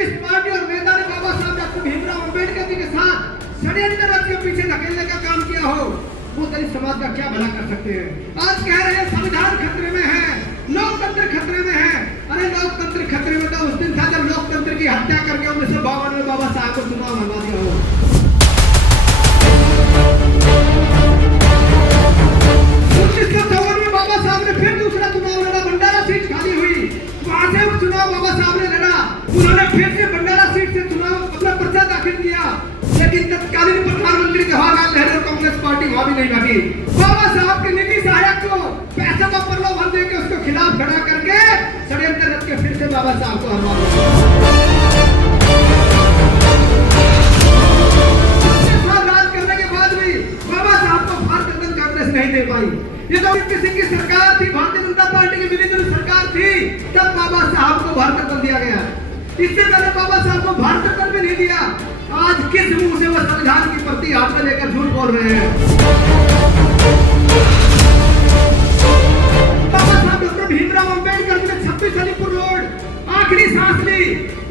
किस पार्टी और नेता ने बाबा साहब डॉक्टर भीमराव अंबेडकर जी के साथ षड्यंत्र रच के पीछे धकेलने का काम किया हो, वो दलित समाज का क्या भला कर सकते हैं। आज कह रहे हैं संविधान खतरे में है, लोकतंत्र खतरे में है। अरे लोकतंत्र खतरे में तो उस दिन था जब लोकतंत्र की हत्या करके 1952 में बाबा साहब को चुनाव हरवा दिया हो। 1954 में बाबा साहब ने फिर दूसरा चुनाव लड़ा, भंडारा सीट खाली हुई, वहां से चुनाव बाबा साहब ने लड़ा। उन्होंने फिर से भंडारा सीट से चुनाव अपना पर्चा दाखिल किया, लेकिन तत्कालीन प्रधानमंत्री जवाहरलाल नेहरू और कांग्रेस पार्टी वहां भी नहीं लगी। बाबा साहब के निजी सहायक को पैसे का प्रलोभन देकर उसके खिलाफ खड़ा करके षड्यंत्र रच के फिर से बाबा साहब को हरवा दिया। राज करने के बाद भी बाबा साहब को भारतीय जनता कांग्रेस नहीं दे पाई। ये तो किसी की सरकार थी, भारतीय जनता पार्टी की मिलीजुली सरकार थी, तब बाबा साहब को भारत रत्न दिया गया। इससे पहले बाबा साहब को भारत रत्न भी नहीं दिया। आज किस मुंह से वो संविधान की प्रति हाथ में लेकर झूठ बोल रहे हैं। बाबा साहब डॉक्टर भीमराव अंबेडकर जी ने 26 अलीपुर रोड आखिरी सांस ली,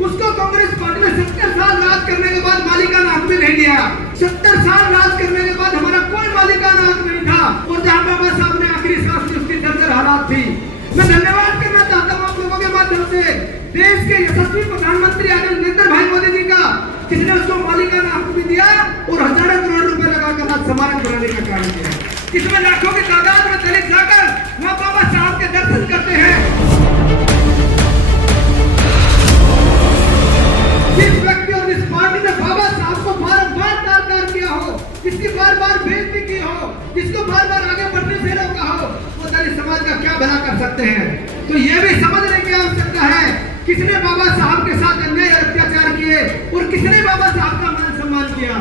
उसको कांग्रेस पार्टी ने 70 साल राज करने के बाद मालिकाना हक भी नहीं दिया। 70 साल राज करने के बाद हमारा कोई मालिकाना हक नहीं था, और जहां बाबा साहब ने आखिरी सांस ली उसकी जर्जर हालात थी। मैं धन्यवाद करना चाहता हूं आप लोगों के माध्यम से देश के यशस्वी प्रधानमंत्री आदरणीय नरेंद्र भाई मोदी जी का, किसने उसको मालिकाना हक भी दिया और हजारों करोड़ रुपए लगाकर आज स्मारक बनाने का काम किया। इसमें लाखों की तादाद में दलित जाकर वहां बाबा साहब के दर्शन करते हैं। जिस व्यक्ति और इस पार्टी ने बाबा साहब को बार-बार तार-तार किया हो, जिसकी बार-बार बेइज्जती की हो, जिसको बार-बार आगे बढ़ने से रोका हो, वो दलित समाज का क्या भला कर सकते हैं। तो ये भी समझने की आवश्यकता है किसने बाबा साहब के साथ अन्याय और अत्याचार किए और किसने बाबा साहब का मान सम्मान किया।